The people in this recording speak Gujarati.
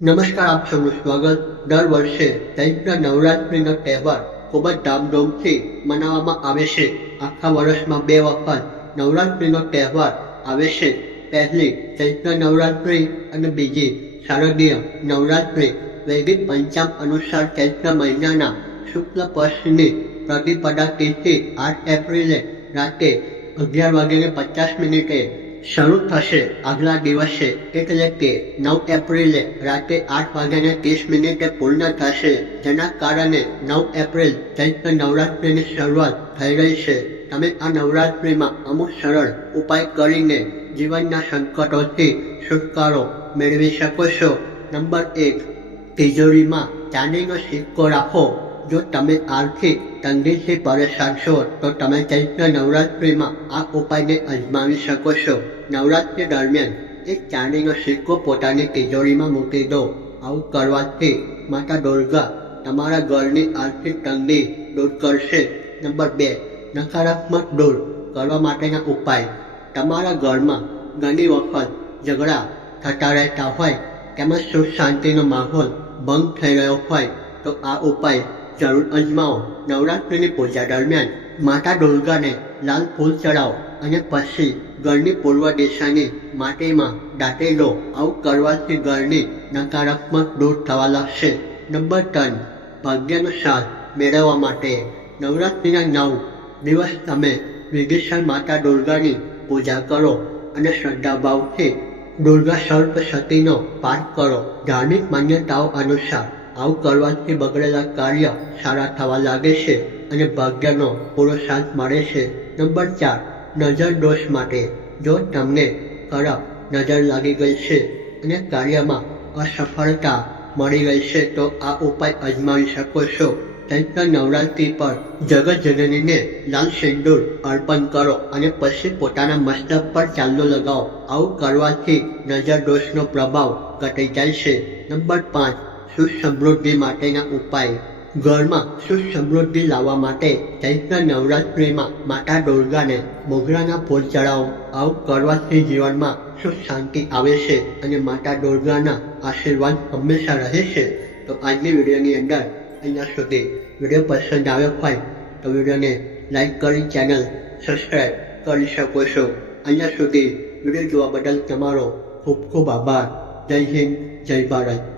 નમસ્કાર, આપ સૌનું સ્વાગત. દર વર્ષે ચૈત્ર નવરાત્રિનો તહેવાર ખૂબ જ ધામધૂમથી મનાવવામાં આવે છે. આખા વર્ષમાં બે વખત નવરાત્રિનો તહેવાર આવે છે. પહેલી ચૈત્ર નવરાત્રિ અને બીજી શારદીય નવરાત્રિ. વૈદિક પંચાંગ અનુસાર ચૈત્ર મહિનાના શુક્લ પક્ષની પ્રતિપદા તિથિ આઠ એપ્રિલે રાતે અગિયાર વાગ્યાને પચાસ મિનિટે શરૂ થશે. આગલા દિવસે, એટલે કે નવ એપ્રિલે રાતે આઠ વાગ્યાને ત્રીસ મિનિટે પૂર્ણ થશે. જેના કારણે નવ એપ્રિલ ચૈત્ર નવરાત્રિની શરૂઆત થઈ રહી છે. તમે આ નવરાત્રિમાં અમુક સરળ ઉપાય કરીને જીવનના સંકટોથી છુટકારો મેળવી શકો છો. નંબર એક, તિજોરીમાં ચાંદીનો સિક્કો રાખો. જો તમે આર્થિક તંગીથી પરેશાન છો, તો તમે ચૈત્ર નવરાત્રિમાં આ ઉપાયને અજમાવી શકો છો. નવરાત્રિ દરમિયાન એક ચાંદીનો સિક્કો પોતાની તિજોરીમાં મૂકી દો. આવું કરવાથી માતા દુર્ગા તમારા ઘરની આર્થિક તંગી દૂર કરશે. નંબર બે, નકારાત્મક દૂર કરવા માટેના ઉપાય. તમારા ઘરમાં ઘણી વખત ઝઘડા થતા રહેતા હોય, તેમજ સુખ શાંતિનો માહોલ ભંગ થઈ રહ્યો હોય, તો આ ઉપાય જરૂર અજમાવો નવરાત્રિની પૂજા દરમિયાન માતા દુર્ગાને લાલ ફૂલ ચડાવો અને પછી ઘરની પૂર્વ દિશાની માટીમાં દાંતે લો આવું કરવાથી ઘરની નકારાત્મક દૂર થવા લાગશે. નંબર ત્રણ ભાગ્યનો સાથ મેળવવા માટે નવરાત્રિના નવ દિવસ તમે વિઘેશ્વર માતા દુર્ગાની પૂજા કરો અને શ્રદ્ધાભાવથી દુર્ગા સર્પ સતીનો પાઠ કરો. ધાર્મિક માન્યતાઓ અનુસાર આવું કરવાથી બગડેલા કાર્ય સારા થવા લાગે છે અને ભાગ્યનો પૂરો સાથ મળે છે. નંબર ચાર, નજર દોષ માટે. જો તમને ખરાબ નજર લાગી ગઈ છે અને કાર્યમાં અસફળતા મળી ગઈ છે, તો આ ઉપાય અજમાવી શકો છો. ચૈત્ર નવરાત્રિ પર જગતજનનીને લાલ સિંદૂર અર્પણ કરો અને પછી પોતાના મસ્તક પર ચાંદો લગાવો. આવું કરવાથી નજર દોષનો પ્રભાવ ઘટી જાય છે. નંબર પાંચ સુખ સમૃદ્ધિ માટેના ઉપાય. ઘરમાં સુખ સમૃદ્ધિ લાવવા માટે ચૈત્ર નવરાત્રિમાં માતા દુર્ગાને મોગરાના ફૂલ ચડાવો. આવું કરવાથી જીવનમાં સુખ શાંતિ આવે છે અને માતા દુર્ગાના આશીર્વાદ હંમેશા રહે છે. તો આજની વિડીયોની અંદર અહીંયા સુધી. વીડિયો પસંદ આવ્યો હોય તો વિડીયોને લાઈક કરી, ચેનલ સબસ્ક્રાઈબ કરી શકો છો. અહીંયા સુધી વીડિયો જોવા બદલ તમારો ખૂબ ખૂબ આભાર. જય હિન્દ, જય ભારત.